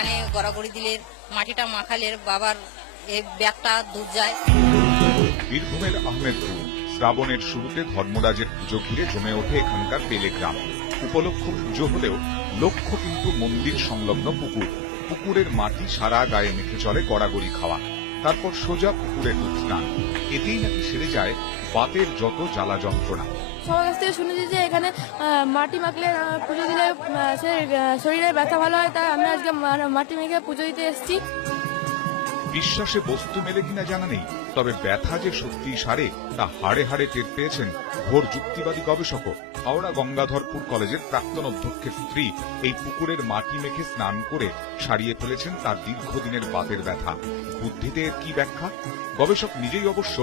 এখানে গড়াগড়ি দিলে মাটিটা মাখালে বাবার এই ব্যাগটা দূর যায়। বীরভূমের আহমেদপুর শ্রাবণের শুরুতে ধর্মরাজের পুজো ঘিরে জমে ওঠে এখানকার বেলেগ্রাম। উপলক্ষ পুজো হলেও লক্ষ্য কিন্তু মন্দির সংলগ্ন পুকুর। পুকুরের মাটি সারা গায়ে মেখে চলে গড়াগড়ি খাওয়া, তারপর সোজা পুকুরে ডুব স্নান। এতেই নাকি সেরে যায় বাতের যত জ্বালা যন্ত্রণা। সবার কাছ থেকে শুনেছি যে এখানে মাটি মাখলে পুজো দিলে সে শরীরে ব্যথা ভালো হয়, তাই আমি আজকে মাটি মেখে পুজো দিতে এসেছি। বিশ্বাসে বস্তু মেলে কিনা জানা নেই, তবে ব্যথা যে সত্যি সারে তা হাড়ে হাড়ে টের পেয়েছেন ঘোর যুক্তিবাদী গবেষকও। হাওড়া গঙ্গাধরপুর কলেজের প্রাক্তন অধ্যক্ষের স্ত্রী এই পুকুরের মাটি মেখে স্নান করে সারিয়ে ফেলেছেন তার দীর্ঘদিনের বাতের ব্যথা। বুদ্ধিতে এর কি ব্যাখ্যা? গবেষক নিজেই অবশ্য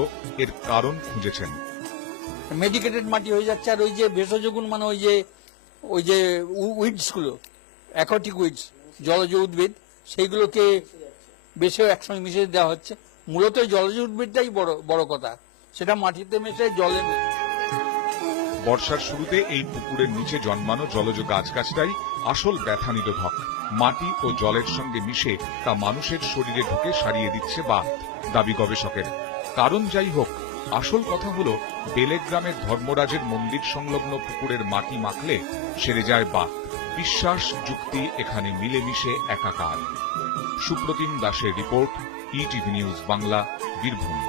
এর কারণ খুঁজেছেন। মেডিকেটেড মাটি হয়ে যাচ্ছে, আর ওই যে ভেষজ গুণ মানে ওই যে উইডস গুলো, অ্যাকোয়াটিক উইডস, জলজ উদ্ভিদ, সেইগুলোকে বেশি একসঙ্গে মিশিয়ে দেওয়া হচ্ছে। মূলত জলজ উদ্ভিদটাই বড় কথা, সেটা মাটিতে মেশে জলে। বর্ষার শুরুতে এই পুকুরের নিচে জন্মানো জলজ গাছগাছটাই আসল ব্যথা নিরোধক। মাটি ও জলের সঙ্গে মিশে তা মানুষের শরীরে ঢুকে সারিয়ে দিচ্ছে বাত, দাবি গবেষকের। কারণ যাই হোক, আসল কথা হলো বেলেগ্রামের ধর্মরাজের মন্দির সংলগ্ন পুকুরের মাটি মাখলে সেরে যায় বাত। বিশ্বাস যুক্তি এখানে মিলেমিশে একাকার। সুপ্রতিম দাসের report, ETV news Bangla, Birbhum.